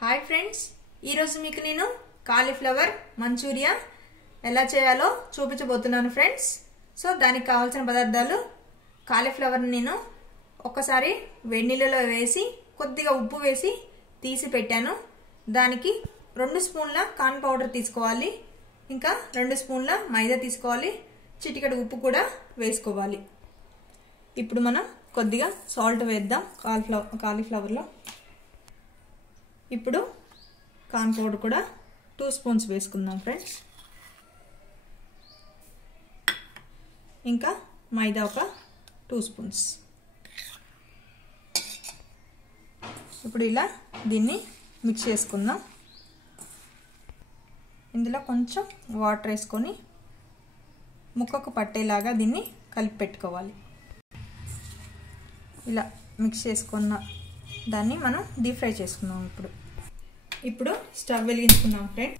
Hi friends, ఈరోజు మీకు నేను కాలీఫ్లవర్ మంచూరియా ఎలా చేయాలో చూపించబోతున్నాను ఫ్రెండ్స్. సో దానికి కావాల్సిన పదార్థాలు, కాలీఫ్లవర్ని నేను ఒక్కసారి వేడి నీళ్ళలో వేసి కొద్దిగా ఉప్పు వేసి తీసి పెట్టాను. దానికి 2 స్పూన్ల కార్న్ పౌడర్ తీసుకోవాలి, ఇంకా 2 స్పూన్ల మైదా తీసుకోవాలి, చిటికెడు ఉప్పు కూడా వేసుకోవాలి. ఇప్పుడు మనం కొద్దిగా సాల్ట్ వేద్దాం కాలీఫ్లవర్లో. ఇప్పుడు కార్న్ పౌడర్ కూడా 2 స్పూన్స్ వేసుకుందాం ఫ్రెండ్స్. ఇంకా మైదా ఒక 2 స్పూన్స్. ఇప్పుడు ఇలా దీన్ని మిక్స్ చేసుకుందాం. ఇందులో కొంచెం వాటర్ వేసుకొని ముక్కకు పట్టేలాగా దీన్ని కలిపి పెట్టుకోవాలి. ఇలా మిక్స్ చేసుకున్న దాన్ని మనం డీప్ ఫ్రై చేసుకుందాం. ఇప్పుడు స్టవ్ వెలిగించుకుందాం ఫ్రెండ్.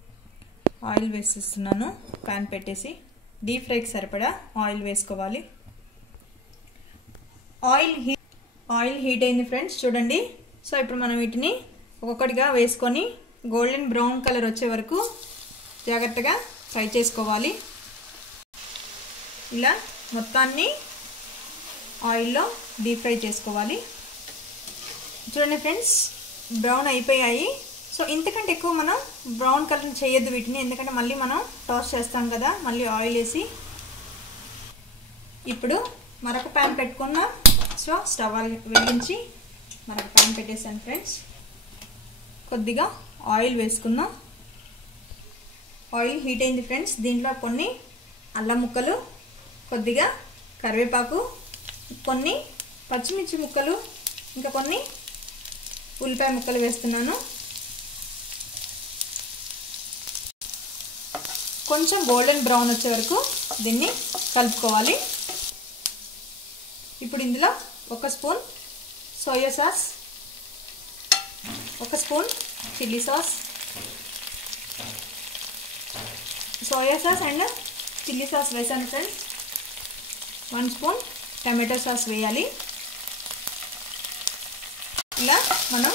ఆయిల్ వేసేస్తున్నాను. ప్యాన్ పెట్టేసి డీప్ ఫ్రైకి సరిపడా ఆయిల్ వేసుకోవాలి. ఆయిల్ హీట్ అయింది ఫ్రెండ్స్, చూడండి. సో ఇప్పుడు మనం వీటిని ఒక్కొక్కటిగా వేసుకొని గోల్డెన్ బ్రౌన్ కలర్ వచ్చే వరకు జాగ్రత్తగా ఫ్రై చేసుకోవాలి. ఇలా మొత్తాన్ని ఆయిల్లో డీప్ ఫ్రై చేసుకోవాలి. చూడండి ఫ్రెండ్స్, బ్రౌన్ అయిపోయాయి. సో ఇంతకంటే ఎక్కువ మనం బ్రౌన్ కలర్ చేయొద్దు వీటిని, ఎందుకంటే మళ్ళీ మనం టాస్ చేస్తాం కదా మళ్ళీ ఆయిల్ వేసి. ఇప్పుడు మరొక ప్యాన్ పెట్టుకుందాం. సో స్టవ్ వెలిగించి మరొక ప్యాన్ పెట్టేసాను ఫ్రెండ్స్. కొద్దిగా ఆయిల్ వేసుకుందాం. ఆయిల్ హీట్ అయింది ఫ్రెండ్స్. దీంట్లో కొన్ని అల్లం ముక్కలు, కొద్దిగా కరివేపాకు, కొన్ని పచ్చిమిర్చి ముక్కలు, ఇంకా కొన్ని ఉల్లిపాయ ముక్కలు వేస్తున్నాను. కొంచెం గోల్డెన్ బ్రౌన్ వచ్చే వరకు దీన్ని కలుపుకోవాలి. ఇప్పుడు ఇందులో 1 spoon soya sauce, 1 spoon chilli sauce, soya sauce and chilli sauce వేసాను ఫ్రెండ్స్. 1 స్పూన్ టమాటో సాస్ వేయాలి. ఇలా మనం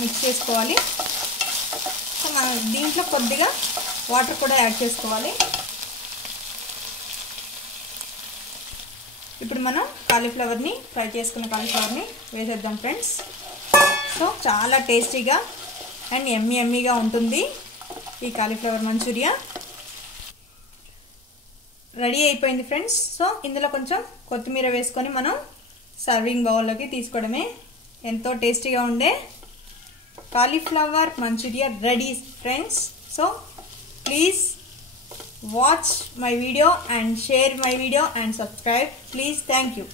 మిక్స్ చేసుకోవాలి. సో మనం దీంట్లో కొద్దిగా వాటర్ కూడా యాడ్ చేసుకోవాలి. ఇప్పుడు మనం కాలీఫ్లవర్ని ఫ్రై చేసుకున్న కాలీఫ్లవర్ని వేసేద్దాం ఫ్రెండ్స్. సో చాలా టేస్టీగా అండ్ ఎమ్మీగా ఉంటుంది ఈ కాలీఫ్లవర్ మంచూరియా. రెడీ అయిపోయింది ఫ్రెండ్స్. సో ఇందులో కొంచెం కొత్తిమీర వేసుకొని మనం సర్వింగ్ బౌల్లోకి తీసుకోవడమే. ఎంతో టేస్టీగా ఉండే cauliflower Manchuria ready friends. So please watch my video and share my video and subscribe please. Thank you.